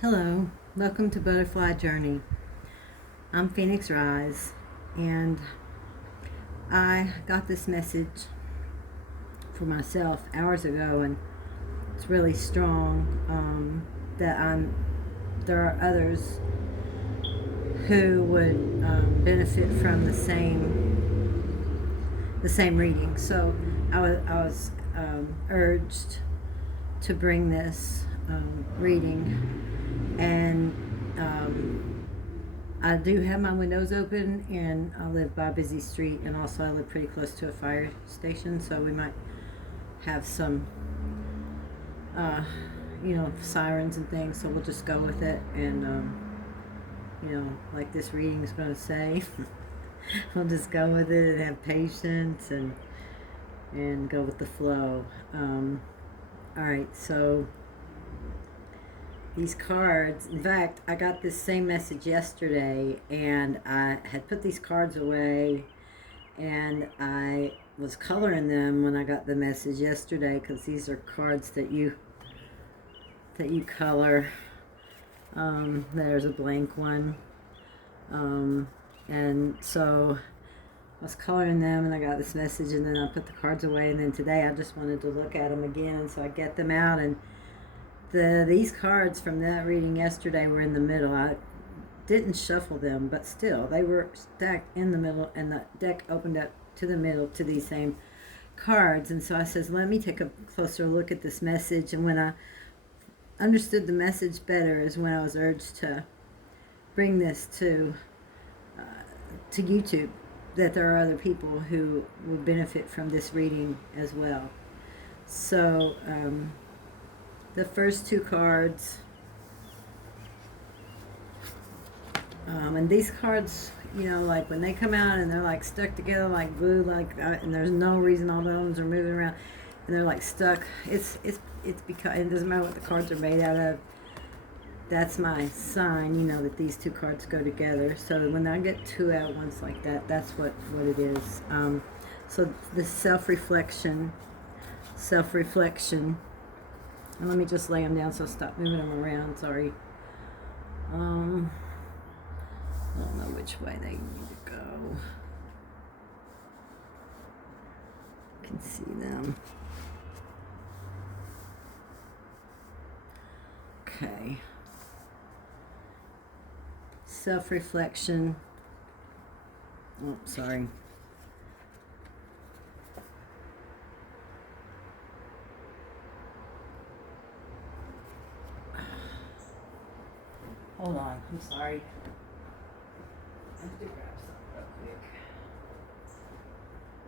Hello, welcome to Butterfly Journey. I'm Phoenix Rise, and I got this message for myself hours ago, and it's really strong. There are others who would benefit from the same reading. So I was urged to bring this reading, and I do have my windows open, and I live by a busy street, and also I live pretty close to a fire station, so we might have some, uh, sirens and things. So we'll just go with it, and like this reading is going to say, we'll just go with it and have patience and go with the flow. All right, so these cards. In fact, I got this same message yesterday, and I had put these cards away, and I was coloring them when I got the message yesterday, because these are cards that you color. There's a blank one, and so I was coloring them, and I got this message, and then I put the cards away, and then today I just wanted to look at them again, and so I get them out, and these cards from that reading yesterday were in the middle. I didn't shuffle them, but still they were stacked in the middle, and the deck opened up to the middle to these same cards. And so I says, let me take a closer look at this message. And when I understood the message better is when I was urged to bring this to YouTube, that there are other people who would benefit from this reading as well. So the first two cards, and these cards, like when they come out and they're like stuck together like glue, and there's no reason all the bones are moving around, and they're like stuck. It's because it doesn't matter what the cards are made out of. That's my sign, that these two cards go together. So when I get two at once like that, that's what it is. So the self-reflection. And let me just lay them down, so stop moving them around. Sorry. I don't know which way they need to go. You can see them. Okay. Self-reflection. Oh, sorry. Hold on, I'm sorry. I have to grab something real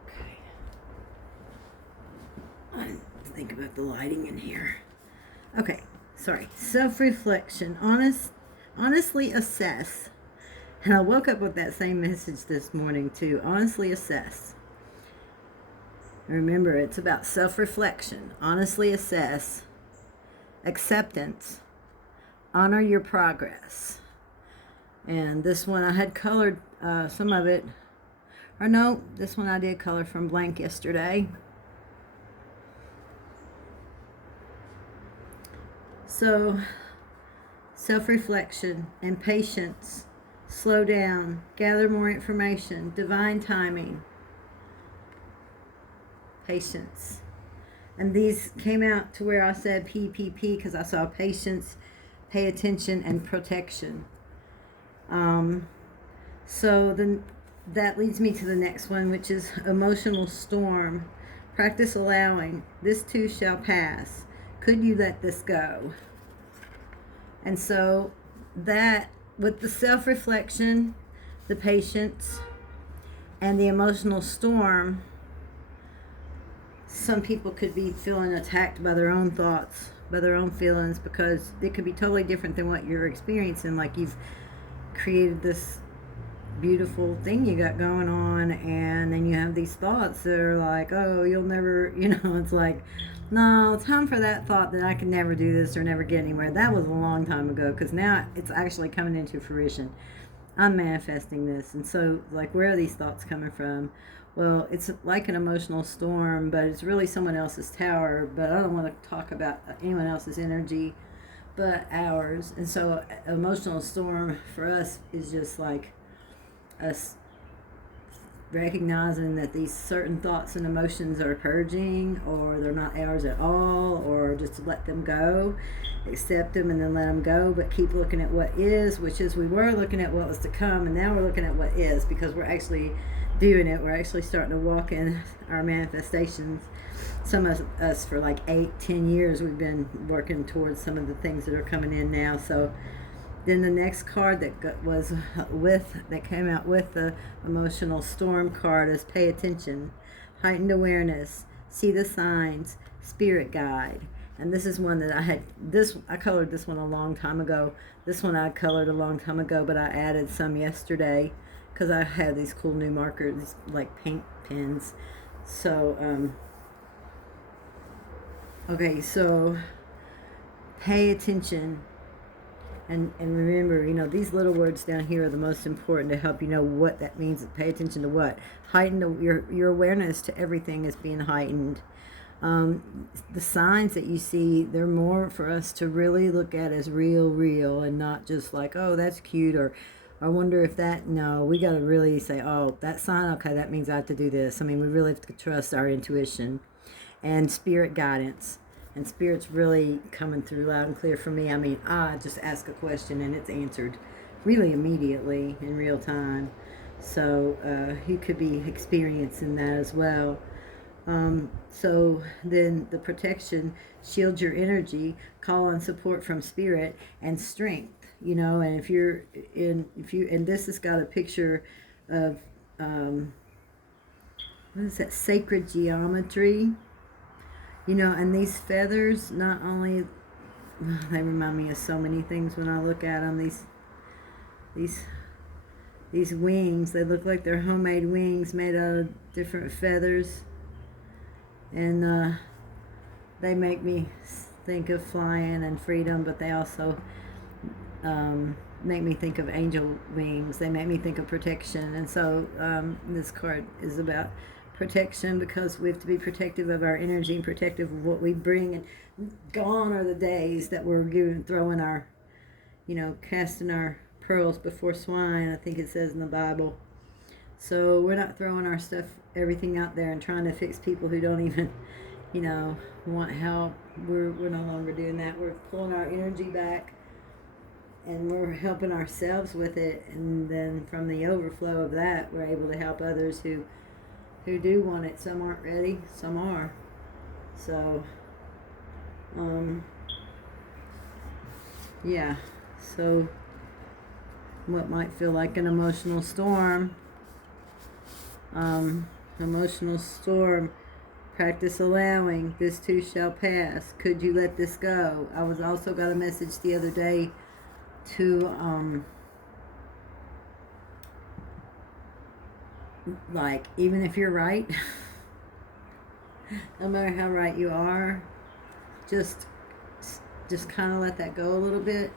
quick. Okay. I think about the lighting in here. Okay, sorry. Self-reflection. Honestly assess. And I woke up with that same message this morning too. Honestly assess. Remember, it's about self-reflection. Honestly assess. Acceptance. Honor your progress. And this one I had colored some of it. Or no, this one I did color from blank yesterday. So, self-reflection and patience. Slow down. Gather more information. Divine timing. Patience. And these came out to where I said PPP because I saw patience, pay attention, and protection. So then that leads me to the next one, which is emotional storm. Practice allowing. This too shall pass. Could you let this go? And so that, with the self-reflection, the patience, and the emotional storm, some people could be feeling attacked by their own thoughts, by their own feelings, because it could be totally different than what you're experiencing. Like you've created this beautiful thing you got going on, and then you have these thoughts that are like, oh, you'll never, it's like, no, it's time for that thought that I can never do this or never get anywhere. That was a long time ago, because now it's actually coming into fruition. I'm manifesting this. And so, like, where are these thoughts coming from? Well, it's like an emotional storm, but it's really someone else's tower. But I don't want to talk about anyone else's energy. but ours. And so emotional storm for us is just like us recognizing that these certain thoughts and emotions are purging, or they're not ours at all, or just to let them go, accept them and then let them go, but keep looking at what is, which is we were looking at what was to come, and now we're looking at what is, because we're actually doing it. We're actually starting to walk in our manifestations. Some of us for like 8-10 years we've been working towards some of the things that are coming in now. So then the next card that came out with the emotional storm card is pay attention, heightened awareness, see the signs, spirit guide. And this is one that I colored this one a long time ago. This one I colored a long time ago, but I added some yesterday because I have these cool new markers like paint pens. So okay, so pay attention. And remember, these little words down here are the most important to help you know what that means. Pay attention to what. Heighten your awareness to everything is being heightened. The signs that you see, they're more for us to really look at as real, and not just like, oh, that's cute, or I wonder if that, no, we got to really say, oh, that sign, okay, that means I have to do this. I mean, we really have to trust our intuition and spirit guidance. And spirit's really coming through loud and clear for me. I mean, I just ask a question and it's answered really immediately in real time. So you could be experiencing that as well. So then the protection, shield your energy, call on support from spirit and strength. And and this has got a picture of what is that, sacred geometry. And these feathers, not only, they remind me of so many things when I look at them. These wings, they look like they're homemade wings made out of different feathers. And they make me think of flying and freedom, but they also make me think of angel wings. They make me think of protection. And so this card is about protection, because we have to be protective of our energy and protective of what we bring. And gone are the days that we're throwing our, casting our pearls before swine, I think it says in the Bible. So we're not throwing our stuff, everything out there and trying to fix people who don't even, want help. We're no longer doing that. We're pulling our energy back and we're helping ourselves with it. And then from the overflow of that, we're able to help others who do want it. Some aren't ready, some are. So, yeah. So, what might feel like an emotional storm, practice allowing, this too shall pass. Could you let this go? I was also got a message the other day to, like, even if you're right, no matter how right you are, just kind of let that go a little bit,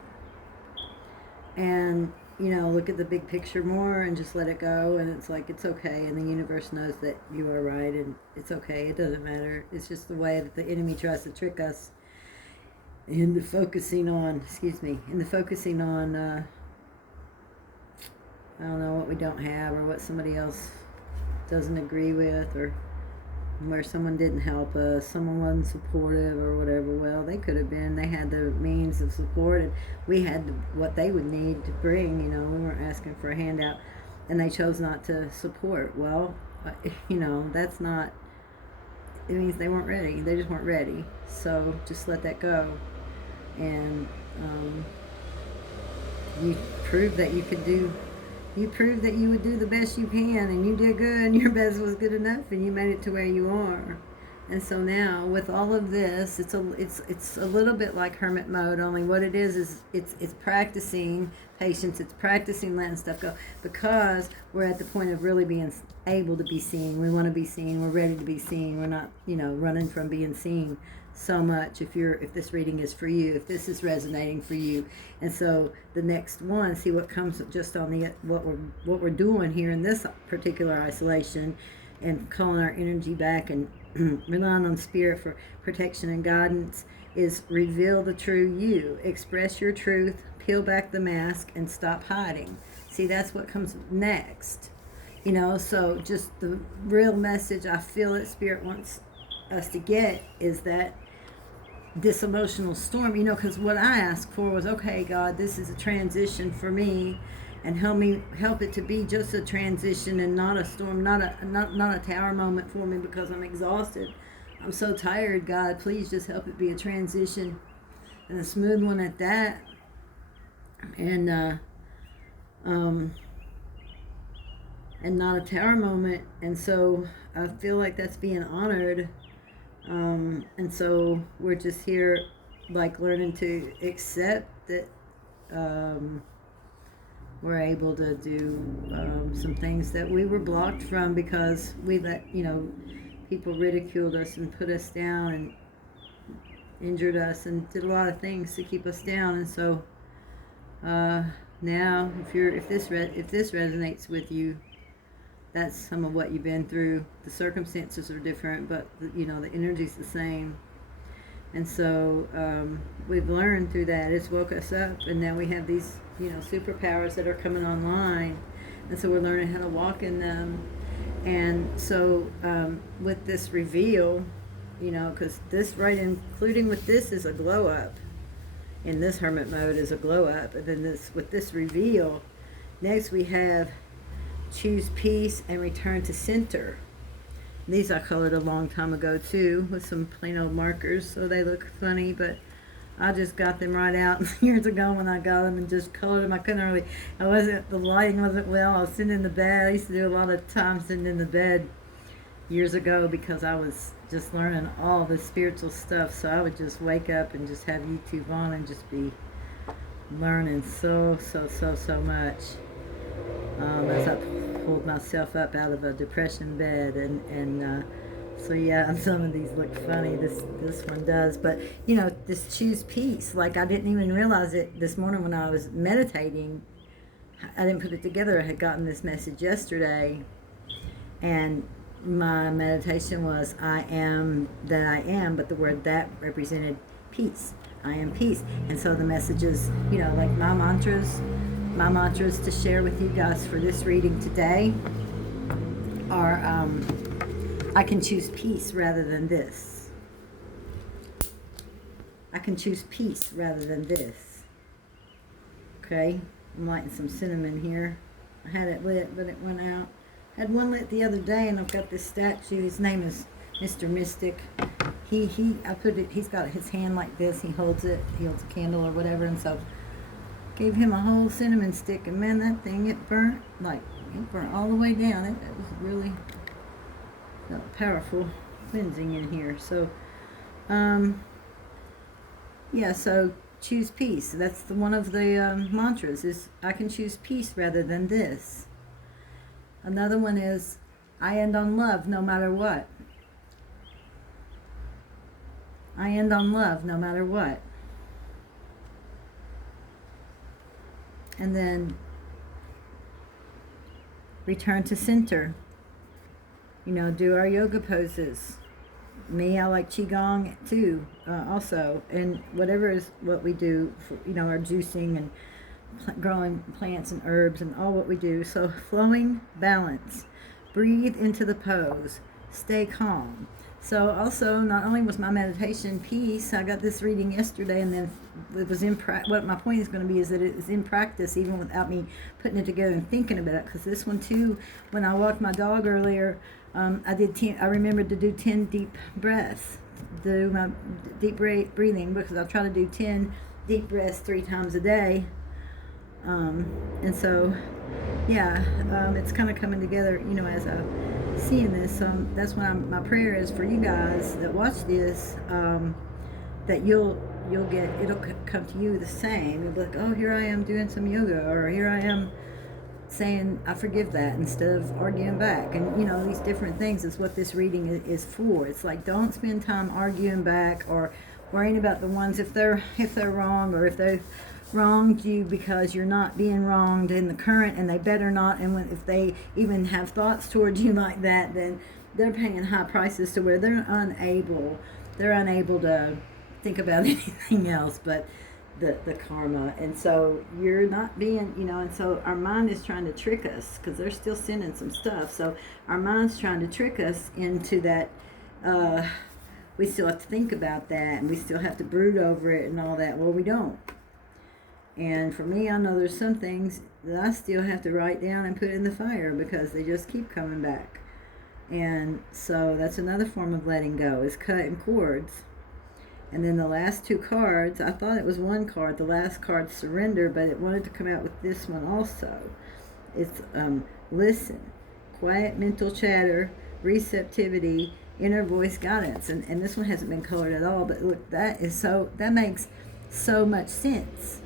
and look at the big picture more and just let it go. And it's like, it's okay, and the universe knows that you are right, and it's okay. It doesn't matter. It's just the way that the enemy tries to trick us into focusing on I don't know, what we don't have, or what somebody else doesn't agree with, or where someone didn't help us, someone wasn't supportive or whatever. Well, they could have been. They had the means of support, and we had what they would need to bring. We weren't asking for a handout, and they chose not to support. Well, that's not, it means they weren't ready. They just weren't ready. So just let that go. And you proved that you could do. You proved that you would do the best you can, and you did good, and your best was good enough, and you made it to where you are. And so now, with all of this, it's a little bit like hermit mode. Only what it is it's practicing patience. It's practicing letting stuff go, because we're at the point of really being able to be seen. We want to be seen. We're ready to be seen. We're not, running from being seen so much. If this reading is for you, if this is resonating for you. And so the next one, see what comes just on the what we're doing here in this particular isolation, and calling our energy back and relying on spirit for protection and guidance is reveal the true you, express your truth, peel back the mask, and stop hiding. See, that's what comes next. So just the real message I feel that Spirit wants us to get is that this emotional storm, because what I asked for was, okay, God, this is a transition for me, and help it to be just a transition and not a storm, not a tower moment for me, because I'm exhausted. I'm so tired, God. Please just help it be a transition and a smooth one at that. And and not a tower moment. And so I feel like that's being honored. And so we're just here, like, learning to accept that we're able to do some things that we were blocked from because we let, people ridiculed us and put us down and injured us and did a lot of things to keep us down. And so now, if this resonates with you, that's some of what you've been through. The circumstances are different, but the energy's the same. And so we've learned through that. It's woke us up, and now we have these superpowers that are coming online, and so we're learning how to walk in them. And so with this reveal, because this, right, including with this, is a glow up. In this hermit mode is a glow up, and then with this reveal, next we have choose peace and return to center. These I colored a long time ago too with some plain old markers, so they look funny, but I just got them right out years ago when I got them and just colored them. The lighting wasn't well. I was sitting in the bed. I used to do a lot of time sitting in the bed years ago because I was just learning all the spiritual stuff, so I would just wake up and just have YouTube on and just be learning so much. As I pulled myself up out of a depression bed, and so yeah, some of these look funny. This one does, but this choose peace. Like, I didn't even realize it this morning when I was meditating. I didn't put it together. I had gotten this message yesterday, and my meditation was I am that I am, but the word that represented peace. I am peace. And so the messages, like my mantras to share with you guys for this reading today are I can choose peace rather than this. I can choose peace rather than this. Okay, I'm lighting some cinnamon here. I had it lit, but it went out. I had one lit the other day, and I've got this statue. His name is Mr. Mystic. He's got his hand like this. He holds a candle or whatever, and so gave him a whole cinnamon stick, and man, that thing, it burnt all the way down. It was really powerful cleansing in here. So, so choose peace. That's one of the mantras is I can choose peace rather than this. Another one is I end on love no matter what. I end on love no matter what. And then return to center. Do our yoga poses. Me, I like Qigong too, also. And whatever is what we do, for, our juicing and growing plants and herbs and all what we do. So flowing balance. Breathe into the pose. Stay calm. So also, not only was my meditation peace, I got this reading yesterday, and then it was in practice. What my point is going to be is that it is in practice, even without me putting it together and thinking about it. Because this one too, when I walked my dog earlier, I remembered to do 10 deep breaths, do my deep breathing, because I try to do 10 deep breaths 3 times a day. And so, it's kind of coming together, as I'm seeing this. That's what my prayer is for you guys that watch this, that it'll come to you the same. You'll be like, oh, here I am doing some yoga, or here I am saying I forgive that instead of arguing back. And these different things is what this reading is for. It's like, don't spend time arguing back or worrying about the ones if they're wrong, or if they've wronged you because you're not being wronged in the current, and they better not. And if they even have thoughts towards you like that, then they're paying high prices to where they're unable to think about anything else but the karma. And so you're not being, and so our mind is trying to trick us because they're still sending some stuff. So our mind's trying to trick us into that. We still have to think about that, and we still have to brood over it and all that. Well, we don't. And for me, I know there's some things that I still have to write down and put in the fire because they just keep coming back. And so that's another form of letting go, is cutting cords. And then the last two cards, I thought it was one card. The last card, surrender, but it wanted to come out with this one also. It's listen, quiet mental chatter, receptivity, inner voice guidance. And this one hasn't been colored at all, but look, that makes so much sense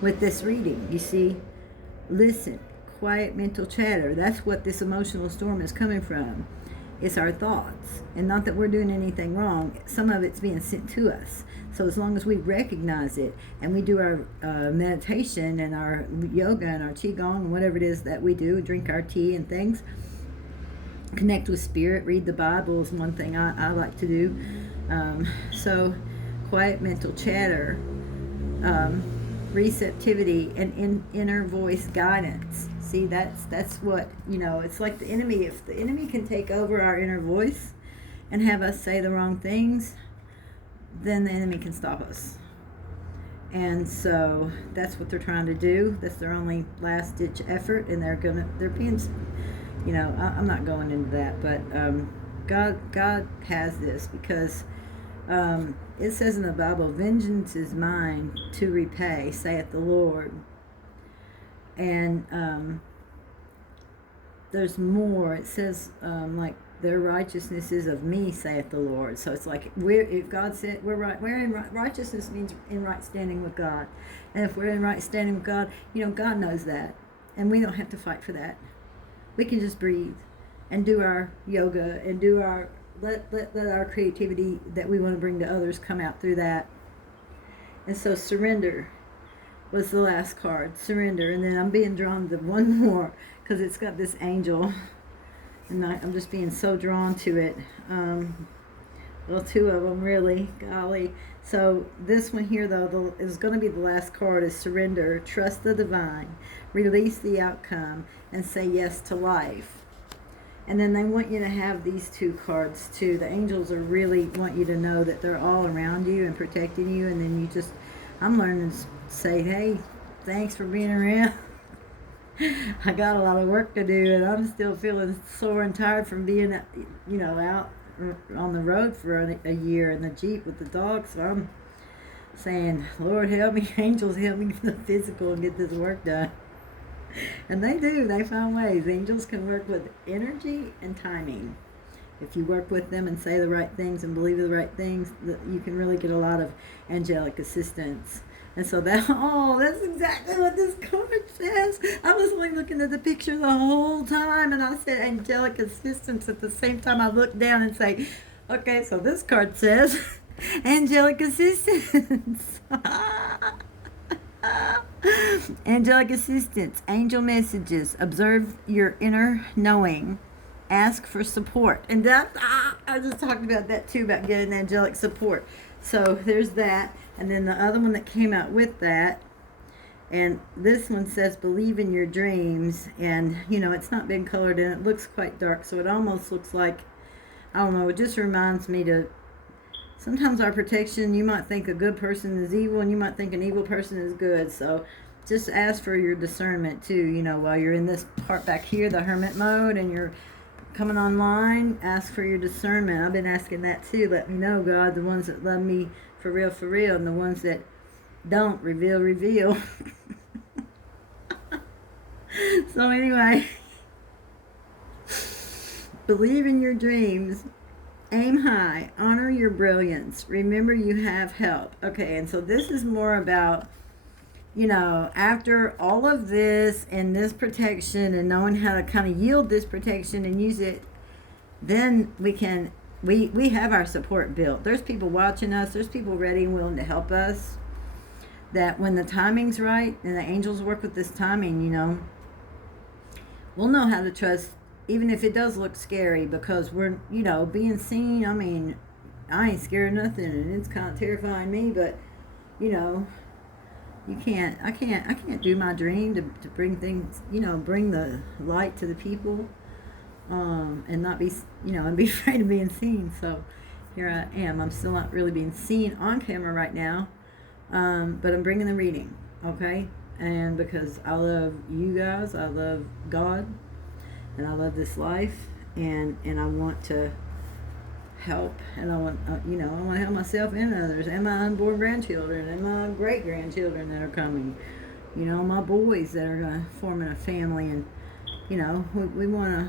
with this reading. You see, listen, quiet mental chatter. That's what this emotional storm is coming from. It's our thoughts. And not that we're doing anything wrong. Some of it's being sent to us. So as long as we recognize it and we do our meditation and our yoga and our qigong and whatever it is that we do, drink our tea and things, connect with spirit, read the Bible is one thing I like to do. So quiet mental chatter, receptivity, and inner voice guidance. See, that's what, it's like the enemy. If the enemy can take over our inner voice and have us say the wrong things, then the enemy can stop us. And so that's what they're trying to do. That's their only last ditch effort, and they're being, I'm not going into that, but God has this because it says in the Bible, vengeance is mine to repay, saith the Lord. And there's more. It says like, their righteousness is of me, saith the Lord. So it's like, if God said we're right, we're in right. Righteousness means in right standing with God. And if we're in right standing with God, God knows that. And we don't have to fight for that. We can just breathe and do our yoga and do our, let our creativity that we want to bring to others come out through that. And so surrender was the last card, surrender. And then I'm being drawn to one more because it's got this angel, and I'm just being so drawn to it. Well, two of them really, golly. So this one here though is going to be the last card, is surrender, trust the divine, release the outcome, and say yes to life. And then they want you to have these two cards too. The angels are really want you to know that they're all around you and protecting you. And then I'm learning to say, hey, thanks for being around. I got a lot of work to do, and I'm still feeling sore and tired from being, out on the road for a year in the Jeep with the dog. So I'm saying, Lord, help me, angels, help me for the physical and get this work done. And they do. They find ways. Angels can work with energy and timing. If you work with them and say the right things and believe the right things, you can really get a lot of angelic assistance. And so that's exactly what this card says. I was only looking at the picture the whole time, and I said angelic assistance at the same time. I looked down and say, okay, so this card says angelic assistance. Angelic assistance, angel messages, observe your inner knowing, ask for support. And that, I just talked about that too, about getting angelic support. So there's that. And then the other one that came out with that, and this one says believe in your dreams. And it's not been colored and it looks quite dark, so it almost looks like, I don't know, it just reminds me to, sometimes our protection, you might think a good person is evil and you might think an evil person is good. So just ask for your discernment too, while you're in this part back here, the hermit mode, and you're coming online, ask for your discernment. I've been asking that too. Let me know, God, the ones that love me for real, and the ones that don't, reveal. So anyway, believe in your dreams. Aim high, honor your brilliance, remember you have help. Okay, and so this is more about, after all of this and this protection and knowing how to kind of yield this protection and use it, then we have our support built. There's people watching us, there's people ready and willing to help us, that when the timing's right and the angels work with this timing, we'll know how to trust even if it does look scary, because we're, being seen. I mean, I ain't scared of nothing, and it's kind of terrifying me, but, you know, I can't do my dream to bring things, bring the light to the people, and not be, and be afraid of being seen. So here I am. I'm still not really being seen on camera right now, but I'm bringing the reading, okay? And because I love you guys, I love God, and I love this life, and I want to help, and I want, I want to help myself and others, and my unborn grandchildren, and my great grandchildren that are coming. My boys that are forming a family, and we want to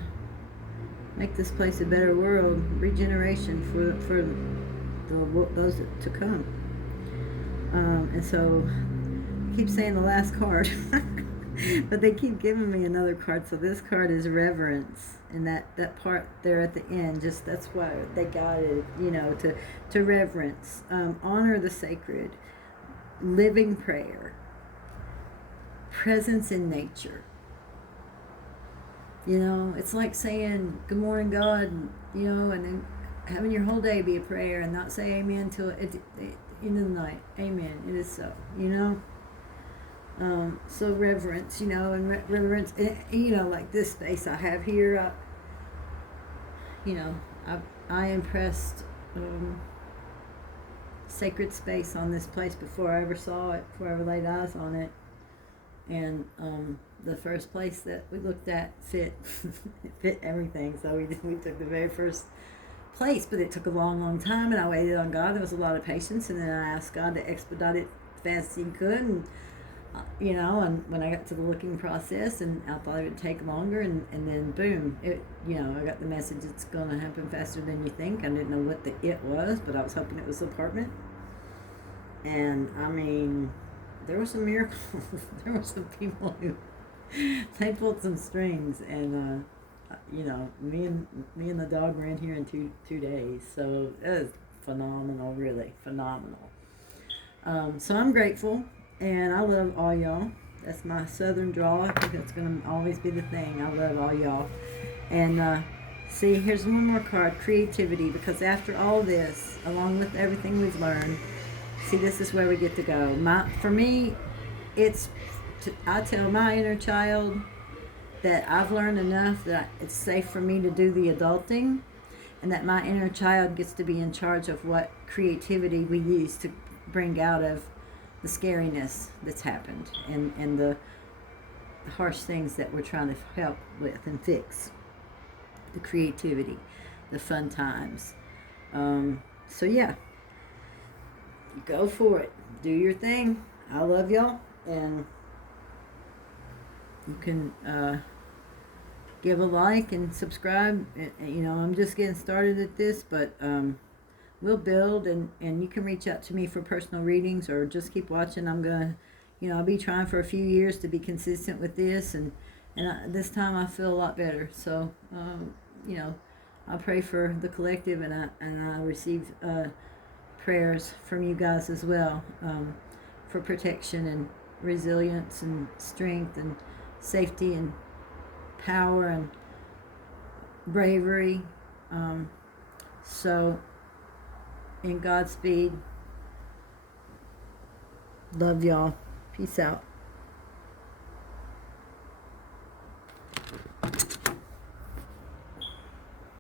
make this place a better world, regeneration for those to come. And so I keep saying the last card, but they keep giving me another card. So this card is reverence, and that part there at the end, just that's why they got it, to reverence, honor the sacred, living prayer, presence in nature. It's like saying good morning, God, and then having your whole day be a prayer, and not say amen till it end of the night. Amen. It is so. So reverence, and reverence, like this space I have here. I impressed sacred space on this place before I ever saw it, before I ever laid eyes on it. And the first place that we looked at fit fit everything. So we took the very first place, but it took a long, long time, and I waited on God. There was a lot of patience, and then I asked God to expedite it fast as He could, and and when I got to the looking process, and I thought it would take longer, and then boom, I got the message, it's going to happen faster than you think. I didn't know what the it was, but I was hoping it was the apartment. And I mean, there were some miracles. There were some people who they pulled some strings, and me and the dog were in here in two days. So it was phenomenal, really phenomenal. So I'm grateful, and I love all y'all. That's my southern drawl. I think that's gonna always be the thing. I love all y'all. And see, here's one more card: creativity. Because after all this, along with everything we've learned, see, this is where we get to go. For me, I tell my inner child that I've learned enough that it's safe for me to do the adulting, and that my inner child gets to be in charge of what creativity we use to bring out of the scariness that's happened, and the harsh things that we're trying to help with and fix. The creativity, the fun times. So yeah, go for it. Do your thing. I love y'all, and you can give a like and subscribe. I'm just getting started at this, but we'll build, and you can reach out to me for personal readings, or just keep watching. I'm gonna, I'll be trying for a few years to be consistent with this, and this time I feel a lot better. So I pray for the collective, and I receive prayers from you guys as well, for protection and resilience and strength and safety and power and bravery. So in Godspeed, love y'all. Peace out.